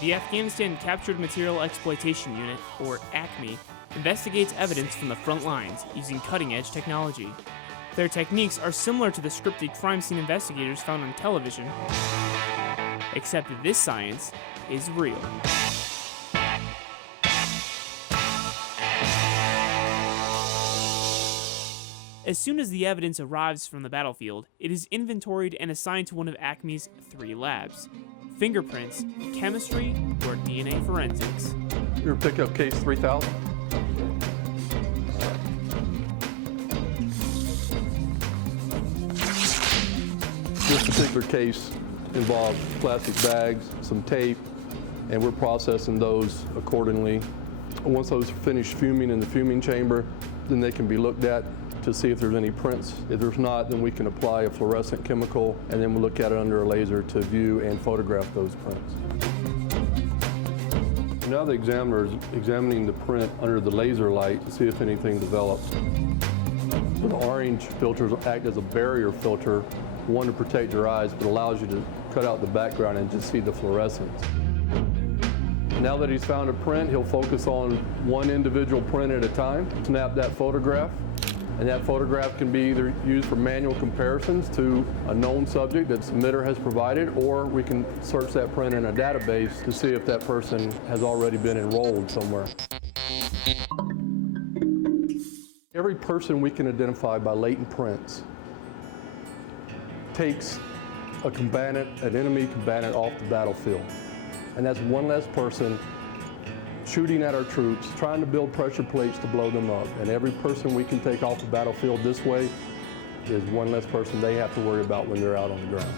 The Afghanistan Captured Material Exploitation Unit, or ACME, investigates evidence from the front lines using cutting-edge technology. Their techniques are similar to the scripted crime scene investigators found on television, except that this science is real. As soon as the evidence arrives from the battlefield, it is inventoried and assigned to one of ACME's 3 labs: fingerprints, chemistry, or DNA forensics. You're picking up case 3000? This particular case involves plastic bags, some tape, and we're processing those accordingly. Once those are finished fuming in the fuming chamber, then they can be looked at to see if there's any prints. If there's not, then we can apply a fluorescent chemical, and then we'll look at it under a laser to view and photograph those prints. Now the examiner is examining the print under the laser light to see if anything develops. The orange filters act as a barrier filter, one to protect your eyes, but allows you to cut out the background and just see the fluorescence. Now that he's found a print, he'll focus on one individual print at a time, snap that photograph, and that photograph can be either used for manual comparisons to a known subject that the submitter has provided, or we can search that print in a database to see if that person has already been enrolled somewhere. Every person we can identify by latent prints takes a combatant, an enemy combatant, off the battlefield. And that's one less person shooting at our troops, trying to build pressure plates to blow them up. And every person we can take off the battlefield this way is one less person they have to worry about when they're out on the ground.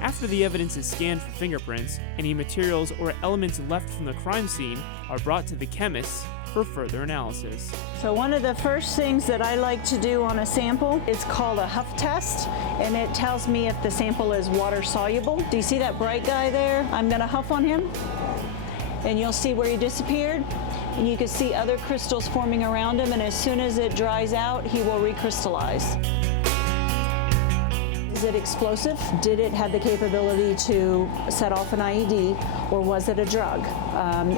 After the evidence is scanned for fingerprints, any materials or elements left from the crime scene are brought to the chemists for further analysis. So one of the first things that I like to do on a sample is called a huff test, and it tells me if the sample is water soluble. Do you see that bright guy there? I'm gonna huff on him, and you'll see where he disappeared, and you can see other crystals forming around him, and as soon as it dries out, he will recrystallize. Is it explosive? Did it have the capability to set off an IED, or was it a drug?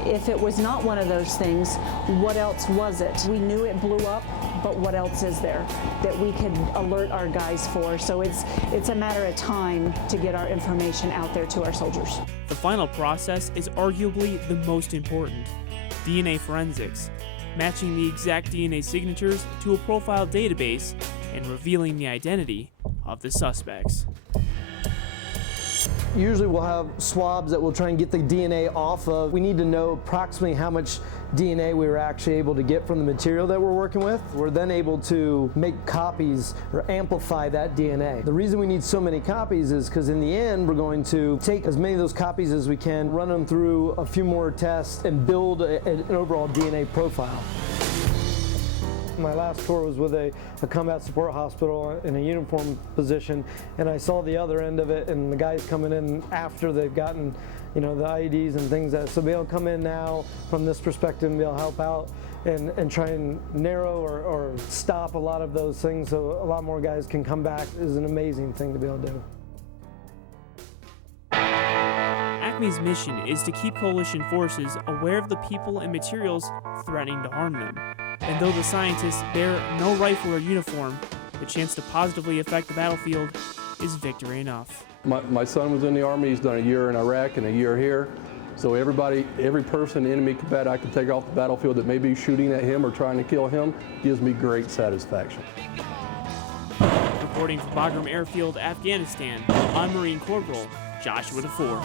If it was not one of those things, what else was it? We knew it blew up, but what else is there that we could alert our guys for? So it's a matter of time to get our information out there to our soldiers. The final process is arguably the most important: DNA forensics, matching the exact DNA signatures to a profile database and revealing the identity of the suspects. Usually we'll have swabs that we'll try and get the DNA off of. We need to know approximately how much DNA we were actually able to get from the material that we're working with. We're then able to make copies or amplify that DNA. The reason we need so many copies is because in the end we're going to take as many of those copies as we can, run them through a few more tests, and build an overall DNA profile. My last tour was with a combat support hospital in a uniform position, and I saw the other end of it, and the guys coming in after they've gotten, the IEDs and things so be able to come in now from this perspective and be able to help out and try and narrow or stop a lot of those things so a lot more guys can come back is an amazing thing to be able to do. ACME's mission is to keep coalition forces aware of the people and materials threatening to harm them. And though the scientists bear no rifle or uniform, the chance to positively affect the battlefield is victory enough. My son was in the Army. He's done a year in Iraq and a year here. So every person, enemy combatant I can take off the battlefield that may be shooting at him or trying to kill him gives me great satisfaction. Reporting from Bagram Airfield, Afghanistan, I'm Marine Corporal Joshua DeFore.